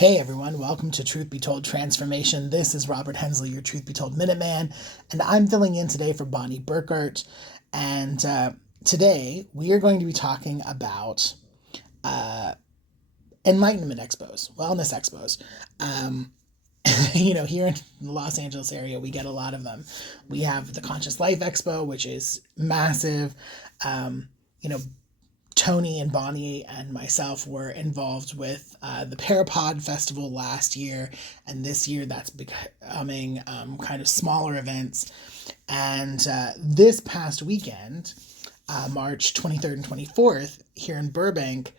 Hey everyone, welcome to Truth Be Told Transformation. This is Robert Hensley, your Truth Be Told Minuteman, and I'm filling in today for Bonnie Burkert. And today we are going to be talking about Enlightenment Expos, Wellness Expos. Here in the Los Angeles area, we get a lot of them. We have the Conscious Life Expo, which is massive. Um, you know, Tony and Bonnie and myself were involved with the Parapod Festival last year, and this year that's becoming kind of smaller events. And this past weekend, March 23rd and 24th, here in Burbank,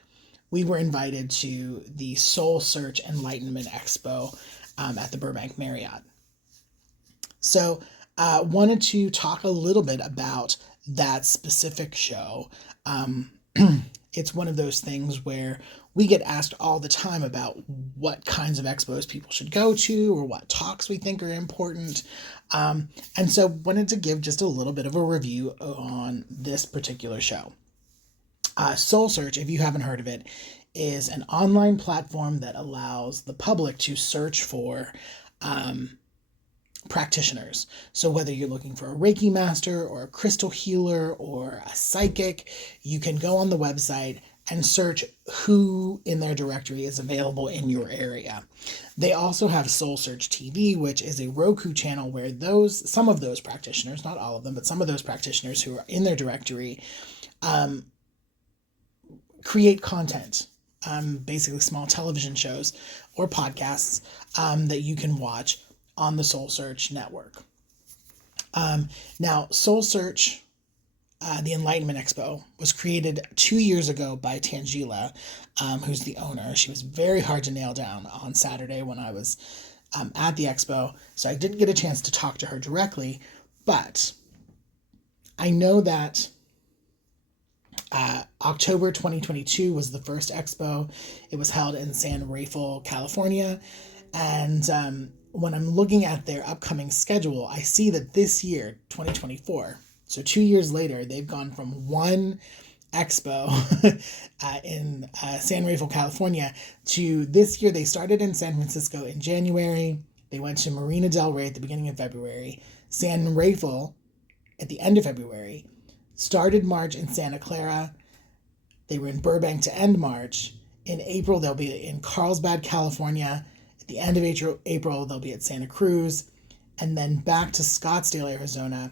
we were invited to the Soul Search Enlightenment Expo at the Burbank Marriott. So, wanted to talk a little bit about that specific show. It's one of those things where we get asked all the time about what kinds of expos people should go to or what talks we think are important. And so wanted to give just a little bit of a review on this particular show. Soul Search, if you haven't heard of it, is an online platform that allows the public to search for practitioners. So whether you're looking for a Reiki master or a crystal healer or a psychic, you can go on the website and search who in their directory is available in your area. They also have Soul Search TV, which is a Roku channel where some of those practitioners, not all of them, but some of those practitioners who are in their directory create content, basically small television shows or podcasts that you can watch on the Soul Search network. Now, Soul Search, the Enlightenment Expo, was created 2 years ago by Tangela, who's the owner. She was very hard to nail down on Saturday when I was at the expo, so I didn't get a chance to talk to her directly, but I know that October 2022 was the first expo. It was held in San Rafael, California, and when I'm looking at their upcoming schedule, I see that this year, 2024, so 2 years later, they've gone from one expo in San Rafael, California, to this year. They started in San Francisco in January. They went to Marina del Rey at the beginning of February, San Rafael at the end of February, started March in Santa Clara. They were in Burbank to end March. In April, they'll be in Carlsbad, California. At the end of April, they'll be at Santa Cruz, and then back to Scottsdale, Arizona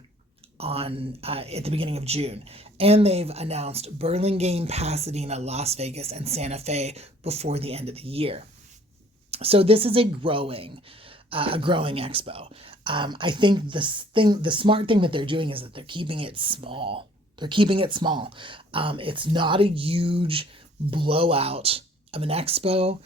at the beginning of June. And they've announced Burlingame, Pasadena, Las Vegas, and Santa Fe before the end of the year. So this is a growing expo. I think the smart thing that they're doing is that they're keeping it small. It's not a huge blowout of an expo.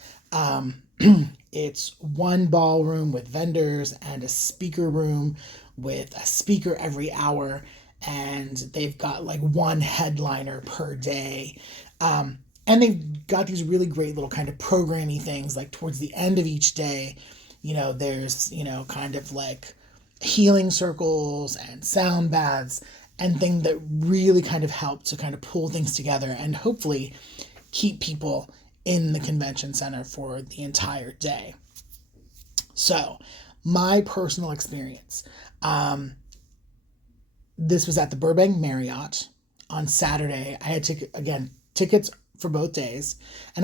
It's one ballroom with vendors and a speaker room with a speaker every hour, and they've got like one headliner per day. And they've got these really great little kind of programmy things, like towards the end of each day, there's, kind of like healing circles and sound baths and things that really kind of help to kind of pull things together and hopefully keep people in the convention center for the entire day. So, my personal experience. This was at the Burbank Marriott on Saturday. I had tickets for both days. And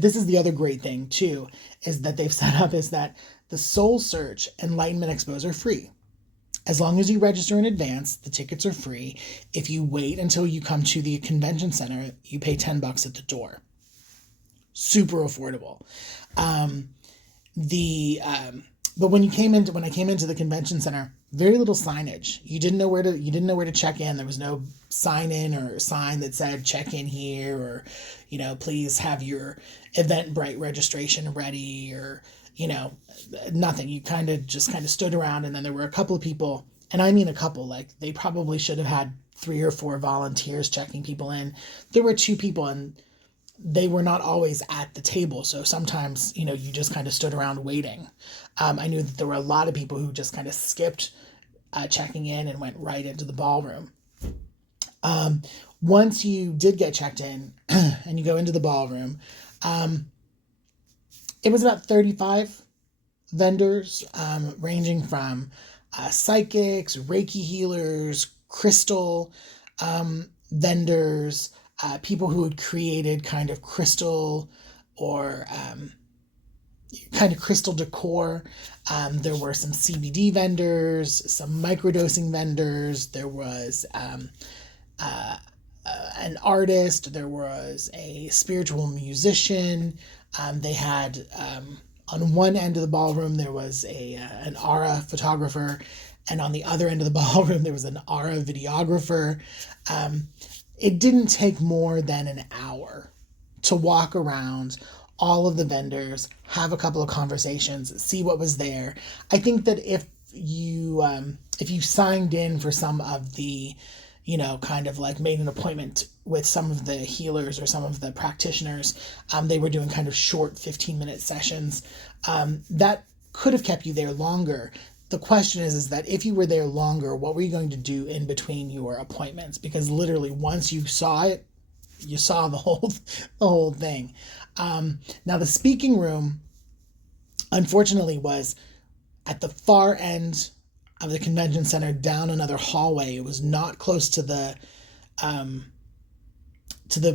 this is the other great thing too, is that they've set up is that the Soul Search Enlightenment Expos are free. As long as you register in advance, the tickets are free. If you wait until you come to the convention center, you pay $10 at the door. Super affordable. But when I came into the convention center, very little signage. You didn't know where to check in. There was no sign in or sign that said check in here, or please have your Eventbrite registration ready, or nothing. You kind of stood around, and then there were a couple of people, and I mean a couple, like they probably should have had 3 or 4 volunteers checking people in. There were 2 people, and they were not always at the table. So sometimes, you just kind of stood around waiting. I knew that there were a lot of people who just kind of skipped checking in and went right into the ballroom. Once you did get checked in and you go into the ballroom, It was about 35 vendors, ranging from psychics, Reiki healers, crystal vendors, people who had created kind of crystal or kind of crystal decor. There were some CBD vendors, some microdosing vendors. There was an artist. There was a spiritual musician. They had on one end of the ballroom there was an aura photographer, and on the other end of the ballroom there was an aura videographer. It didn't take more than an hour to walk around all of the vendors, have a couple of conversations, see what was there. I think that if you signed in for some of the, kind of like made an appointment with some of the healers or some of the practitioners, they were doing kind of short 15-minute sessions. That could have kept you there longer. The question is that if you were there longer, what were you going to do in between your appointments? Because literally once you saw it, you saw the whole thing. Now the speaking room, unfortunately, was at the far end of the convention center, down another hallway. It was not close to the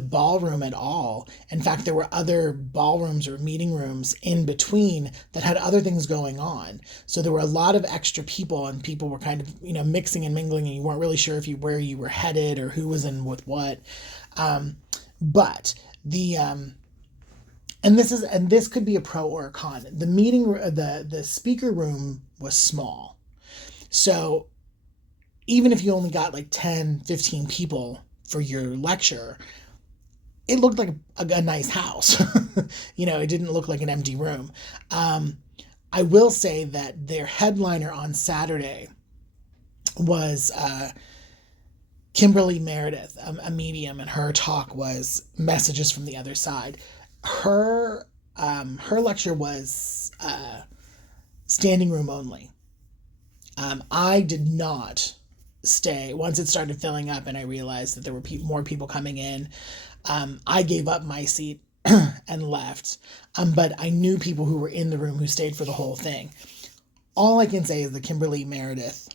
ballroom at all. In fact, there were other ballrooms or meeting rooms in between that had other things going on. So there were a lot of extra people, and people were kind of, mixing and mingling, and you weren't really sure where you were headed or who was in with what. But the and this could be a pro or a con. The speaker room was small. So even if you only got like 10, 15 people for your lecture, it looked like a nice house. It didn't look like an empty room. I will say that their headliner on Saturday was Kimberly Meredith, a medium, and her talk was Messages from the Other Side. Her lecture was standing room only. I did not stay. Once it started filling up and I realized that there were more people coming in, I gave up my seat and left. But I knew people who were in the room who stayed for the whole thing. All I can say is that Kimberly Meredith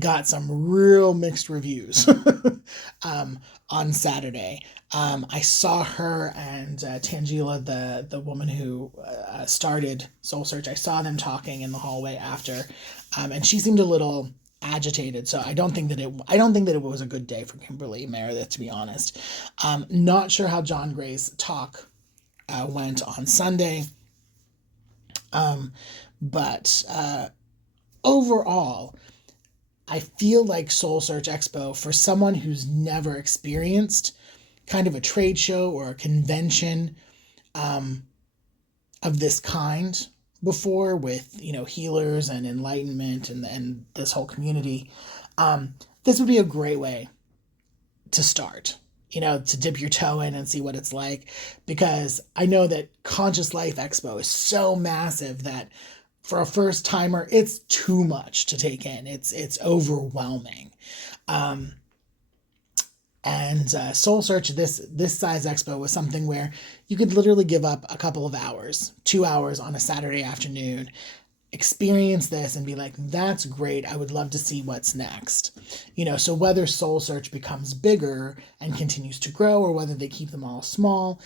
got some real mixed reviews on Saturday. I saw her and Tangela, the woman who started Soul Search. I saw them talking in the hallway after, and she seemed a little agitated. So I don't think that it was a good day for Kimberly Meredith, to be honest. Not sure how John Gray's talk went on Sunday, but overall, I feel like Soul Search Expo, for someone who's never experienced kind of a trade show or a convention of this kind before, with healers and enlightenment and this whole community, this would be a great way to start, to dip your toe in and see what it's like, because I know that Conscious Life Expo is so massive that for a first timer, it's too much to take in. It's overwhelming. And Soul Search, this size expo, was something where you could literally give up a couple of hours, 2 hours on a Saturday afternoon, experience this and be like, that's great. I would love to see what's next. So whether Soul Search becomes bigger and continues to grow, or whether they keep them all small,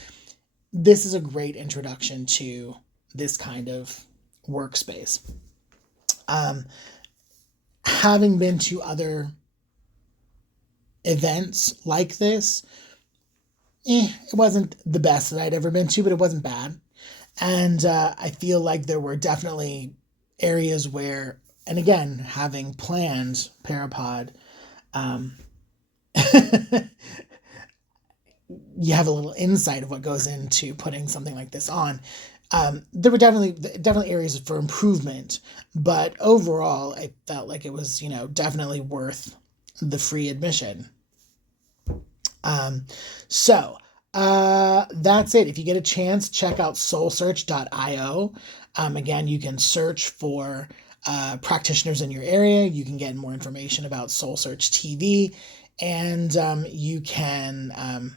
this is a great introduction to this kind of workspace. Having been to other events like this, it wasn't the best that I'd ever been to, but it wasn't bad. And I feel like there were definitely areas where, and again, having planned Parapod, you have a little insight of what goes into putting something like this on. There were definitely areas for improvement, but overall, I felt like it was, definitely worth the free admission. So that's it. If you get a chance, check out soulsearch.io. Again, you can search for practitioners in your area. You can get more information about Soul Search TV, and you can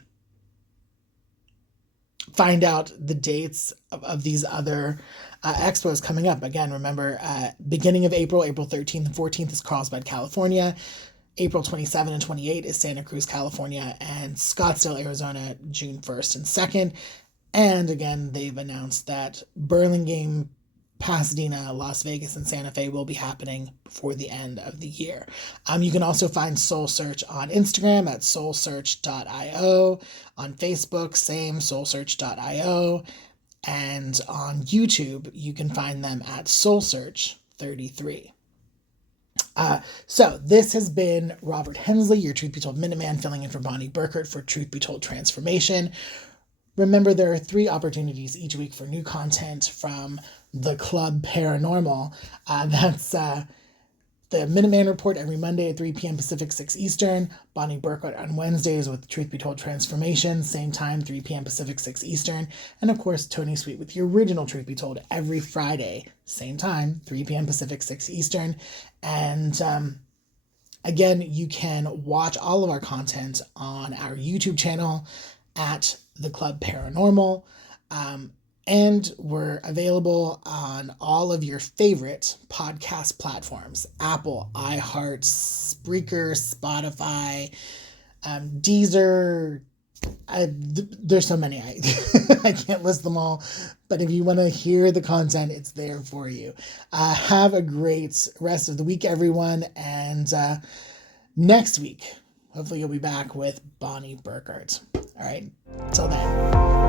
find out the dates of these other expos coming up. Again, remember, beginning of April, April 13th and 14th is Carlsbad, California. April 27 and 28 is Santa Cruz, California, and Scottsdale, Arizona, June 1st and 2nd. And again, they've announced that Burlingame, Pasadena, Las Vegas, and Santa Fe will be happening before the end of the year. You can also find Soul Search on Instagram at soulsearch.io, on Facebook, same soulsearch.io, and on YouTube, you can find them at Soul Search 33. So this has been Robert Hensley, your Truth Be Told Minuteman, filling in for Bonnie Burkert for Truth Be Told Transformation. Remember, there are 3 opportunities each week for new content from the Club Paranormal. That's the Minuteman Report every Monday at 3 p.m. Pacific, 6 Eastern. Bonnie Burkert on Wednesdays with Truth Be Told Transformation, same time, 3 p.m. Pacific, 6 Eastern. And of course, Tony Sweet with the original Truth Be Told every Friday, same time, 3 p.m. Pacific, 6 Eastern. And again, you can watch all of our content on our YouTube channel at the Club Paranormal. And we're available on all of your favorite podcast platforms: Apple, iHeart, Spreaker, Spotify, Deezer. There's so many. I can't list them all. But if you want to hear the content, it's there for you. Have a great rest of the week, everyone. And next week, hopefully you'll be back with Bonnie Burkert. All right. Till then.